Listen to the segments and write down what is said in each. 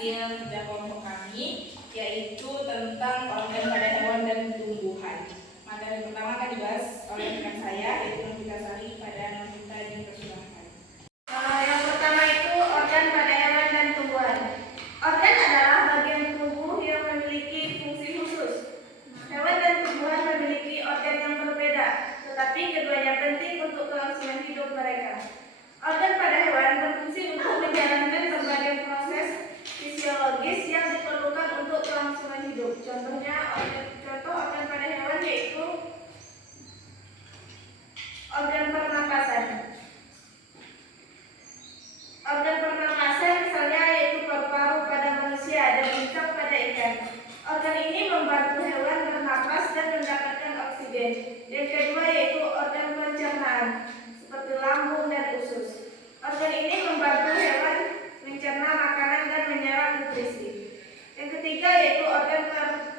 hasil kerja kelompok kami, yaitu tentang organ pada hewan dan tumbuhan. Materi pertama akan dibahas oleh rekan saya, yaitu Novita Sari. Pada Novita dipersilakan. Yang pertama itu organ pada hewan dan tumbuhan. Organ adalah bagian tubuh yang memiliki fungsi khusus. Hewan dan tumbuhan memiliki organ yang berbeda, tetapi keduanya penting untuk kelangsungan hidup mereka. Organ pada hewan berfungsi untuk menjalankan berbagai proses fisiologis yang diperlukan untuk kelangsungan hidup. Contoh organ pada hewan yaitu organ pernapasan. Organ pernapasan misalnya yaitu paru-paru pada manusia dan insang pada ikan. Organ ini membantu hewan bernapas dan mendapatkan oksigen. Yang kedua yaitu organ pencernaan seperti lambung dan usus. Organ ini membantu hewan mencerna makanan dan menyerap nutrisi. Yang ketiga yaitu organ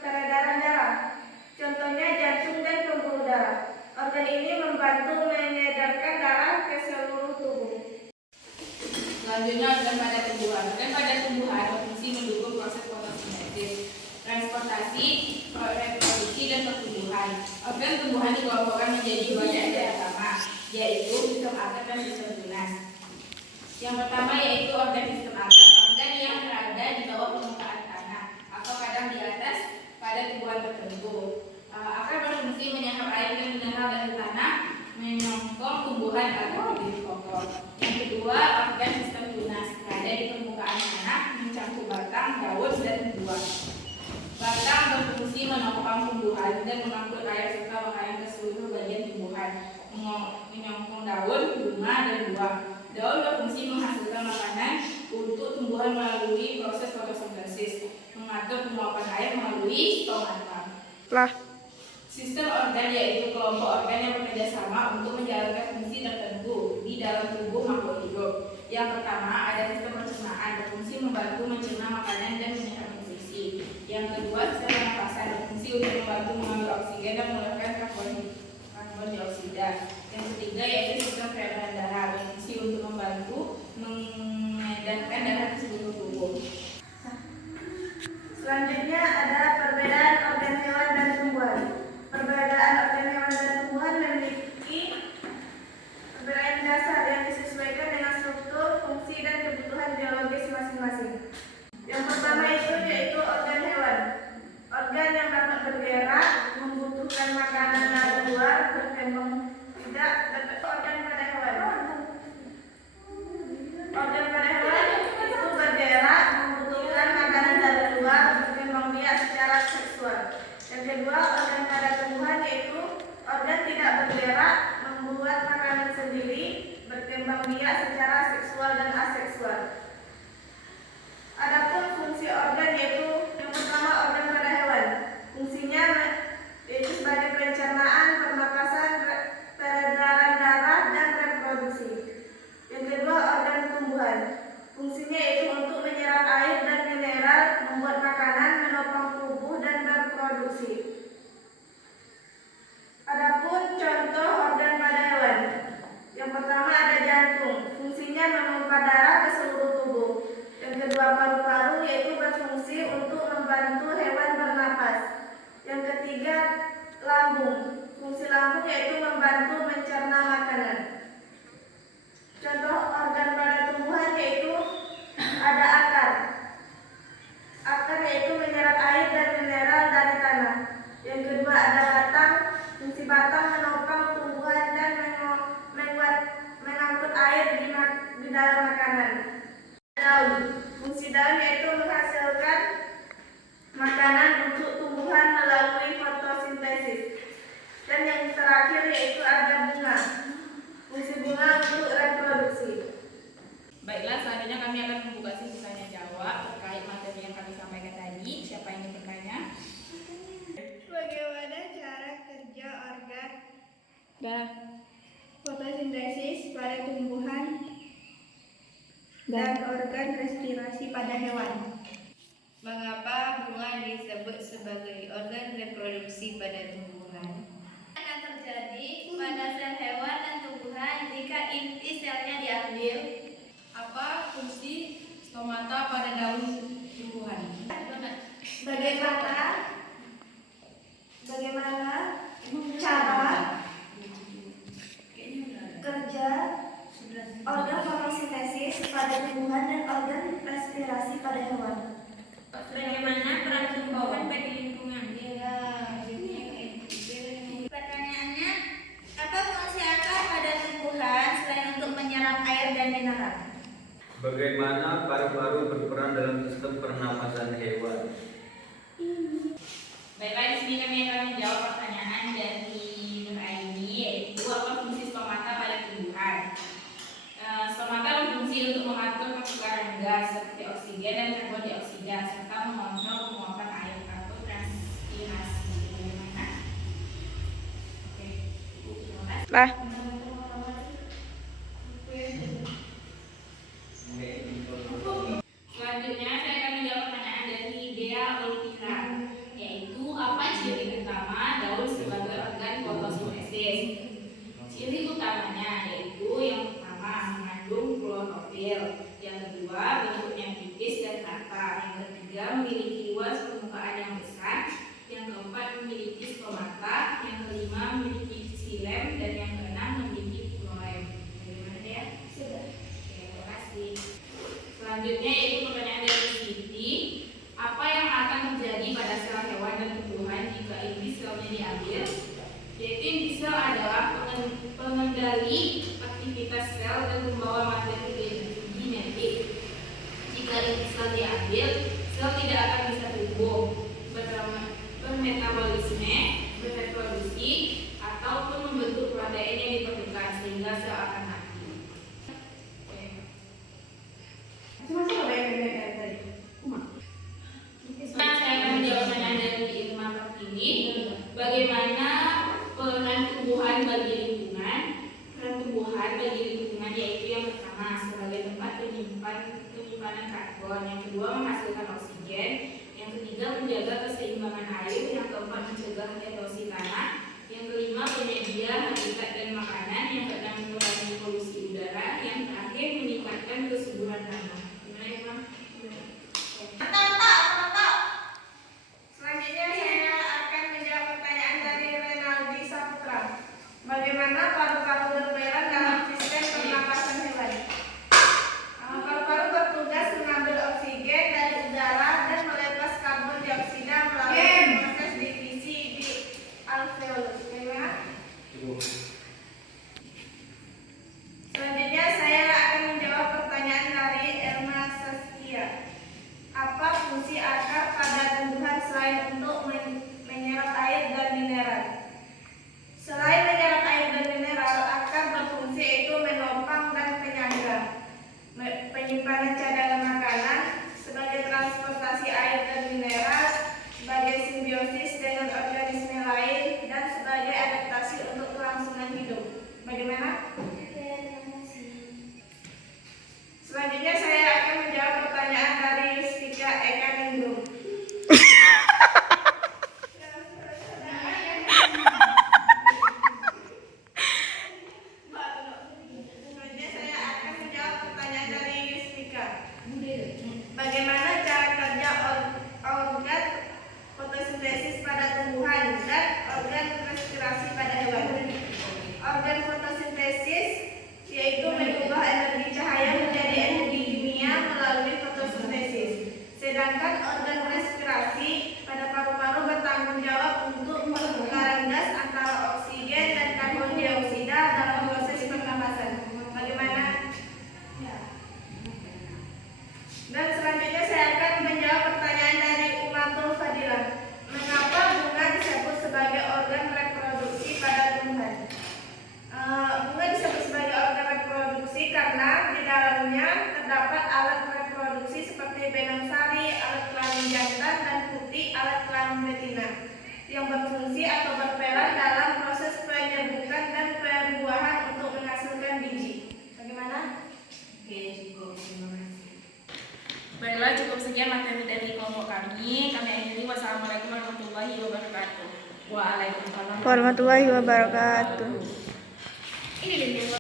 peredaran darah. Contohnya jantung dan pembuluh darah. Organ ini membantu mengedarkan darah ke seluruh tubuh. Selanjutnya organ pada tumbuhan. Organ pada tumbuhan berfungsi mendukung proses fotosintesis, transportasi, reproduksi, dan pertumbuhan. Organ tumbuhan dikelompokkan menjadi dua yang pertama, yaitu sistem akar dan sistem tunas. Yang pertama yaitu organ sistem akar, organ yang berada di bawah permukaan tanah atau kadang di atas pada tumbuhan tertentu. Akar berfungsi menyerap air dan mineral dari tanah, menyokong tumbuhan agar berdiri kokoh. Yang kedua, organ sistem tunas berada di permukaan tanah, mencangkup batang, daun, dan buah. Batang berfungsi menopang tumbuhan dan mengangkut air serta makanan ke seluruh bagian tumbuhan, menyokong daun, bunga, dan buah. Daun berfungsi menghasilkan makanan untuk tumbuhan melalui proses fotosintesis, mengatur penguapan air melalui stomata. Sistem organ yaitu kelompok organ yang bekerja sama untuk menjalankan fungsi tertentu di dalam tubuh makhluk hidup. Yang pertama ada sistem pencernaan, berfungsi membantu mencerna makanan dan menyerap nutrisi. Yang kedua sistem pernapasan, berfungsi untuk membantu mengambil oksigen dan mengeluarkan karbon dioksida. Yang ketiga yaitu sistem peredaran darah, berfungsi untuk membantu mengedarkan darah ke seluruh tubuh. Selanjutnya ada perbedaan organ hewan dan tumbuhan. Perbedaan organ hewan dan tumbuhan memiliki perbedaan dasar yang disesuaikan dengan struktur, fungsi, dan kebutuhan biologis masing-masing. Yang pertama itu yaitu organ hewan. Organ yang dapat bergerak, membutuhkan makanan dari luar, berkembang tidak dapat. Organ pada hewan. Organ pada hewan itu bergerak, membutuhkan makanan dari luar, berkembang biak secara seksual. Yang kedua, organ pada tumbuhan yaitu organ tidak bergerak, membuat makanan sendiri, berkembang biak secara seksual dan aseksual. Adapun fungsi organ yaitu yang pertama organ pada hewan. Fungsinya yaitu sebagai pencernaan, pernapasan, peredaran darah, dan reproduksi. Yang kedua organ tumbuhan. Fungsinya yaitu untuk menyerap air dan mineral, membuat makanan, menopang tubuh, dan berproduksi. Adapun contoh organ pada hewan. Yang pertama ada jantung. Fungsinya memompa darah ke seluruh tubuh. Yang kedua paru-paru yaitu berfungsi untuk membantu hewan bernapas. Yang ketiga lambung. Fungsi lambung yaitu membantu mencerna makanan. Contoh organ pada tumbuhan yaitu ada akar. Akar yaitu menyerap air dan mineral dari tanah. Yang kedua ada batang. Fungsi batang menopang tumbuhan dan mengangkut air di dalam makanan. Daun. Fungsi daun yaitu menghasilkan makanan untuk tumbuhan melalui fotosintesis. Dan yang terakhir yaitu ada bunga. Fungsi bunga untuk reproduksi. Baiklah, selanjutnya kami akan membuka sesi tanya jawab terkait materi yang kami sampaikan tadi. Siapa yang ingin bertanya? Bagaimana cara kerja organ fotosintesis pada tumbuhan dan organ respirasi pada hewan? Mengapa bunga disebut sebagai organ reproduksi pada tumbuhan? Akan terjadi pada sel hewan dan tumbuhan jika inti selnya diambil. Apa fungsi stomata pada daun tumbuhan. Bagaimana cara kerja organ fotosintesis pada tumbuhan dan organ respirasi pada hewan? Bagaimana peran tumbuhan bagi lingkungan? Pertanyaannya, apa fungsi akar pada tumbuhan selain untuk menyerap air dan mineral? Bagaimana paru-paru berperan dalam sistem pernapasan hewan? Baiklah, di sini kami akan menjawab pertanyaan dari Nur Aini, yaitu apa fungsi stomata pada tumbuhan. Stomata berfungsi untuk mengatur pertukaran gas seperti oksigen dan karbon dioksida serta mengontrol penguapan air atau transpirasi. Bagaimana? Oke, terima kasih. Selanjutnya saya akan menjawab pertanyaan dari Dea Olivia, yaitu apa ciri utama daun sebagai organ fotosintesis? Ciri utamanya yaitu yang pertama mengandung klorofil, yang kedua bentuknya tipis dan rata, yang ketiga memiliki luas permukaan yang besar, yang keempat memiliki stomata, yang kelima memiliki xilem, dan yang keenam memiliki floem. Bagaimana ya? Sudah. Oke, terima kasih. Selanjutnya yaitu pertanyaan dari Siti, apa yang akan terjadi pada sel hewan dan tumbuhan jika inti selnya diambil? Yaitu inti sel adalah pengendali aktivitas sel dan membawa materi genetik. Jika inti sel diambil, sel tidak akan bisa tumbuh, bermetabolisme, bereproduksi, ataupun membentuk protein yang diperlukan sehingga sel akan mati. Saya akan menjawab pertanyaan dari Irma Pertiwi. Bagaimana peran tumbuhan bagi lingkungan? Peran tumbuhan bagi lingkungan yaitu yang pertama sebagai tempat penyimpanan karbon, yang kedua menghasilkan oksigen, yang ketiga menjaga keseimbangan air, yang keempat mencegah erosi tanah, yang kelima penyedia habitat dan makanan, yang keenam mengurangi polusi udara, yang terakhir meningkatkan kesuburan tanah. Gimana ya, Mam? Selanjutnya saya akan menjawab pertanyaan dari Renaldi Saputra. Bagaimana paru-paru berperan dalam sistem pernapasan hewan? Paru-paru bertugas mengambil oksigen dari udara dan melepas karbon dioksida melalui proses divisi di alveolus. Bagaimana? Selanjutnya saya akan menjawab pertanyaan dari Erma Saskia. Apa fungsi akar pada tumbuhan selain untuk menyerap air dan mineral? Selain menyerap air dan mineral, akar berfungsi yaitu menopang dan penyangga, penyimpanan cadangan makanan, sebagai transportasi air dan mineral, sebagai simbiosis dengan organisme lain, dan sebagai adaptasi untuk kelangsungan hidup. Bagaimana? Selanjutnya saya akan menjawab pertanyaan dari Yustika Eka Ningrum. Selanjutnya saya akan menjawab pertanyaan dari Yustika. Bagaimana cara kerja organ fotosintesis pada tumbuhan dan organ respirasi pada hewan? Organ fotosintesis yaitu mengubah energi cahaya menjadi energi kimia melalui fotosintesis. Sedangkan organ respirasi pada paru-paru bertanggung jawab untuk pertukaran gas antara oksigen dan karbon dioksida dalam proses pernapasan. Bagaimana? Dan selanjutnya saya akan menjawab pertanyaan dari Umatul Fadilah. Mengapa bunga disebut sebagai organ reproduksi pada tumbuhan? Bunga disebut sebagai organ reproduksi karena di dalamnya terdapat alat reproduksi seperti benang sari, alat kelamin jantan, dan putih alat kelamin betina yang berfungsi atau berperan dalam proses penyerbukan dan perbuahan untuk menghasilkan biji. Bagaimana? Oke, cukup. Terima kasih. Baiklah, cukup sekian materi dari kelompok kami. Kami akhiri. Wassalamualaikum warahmatullahi wabarakatuh. Waalaikumsalam warahmatullahi wabarakatuh. Ini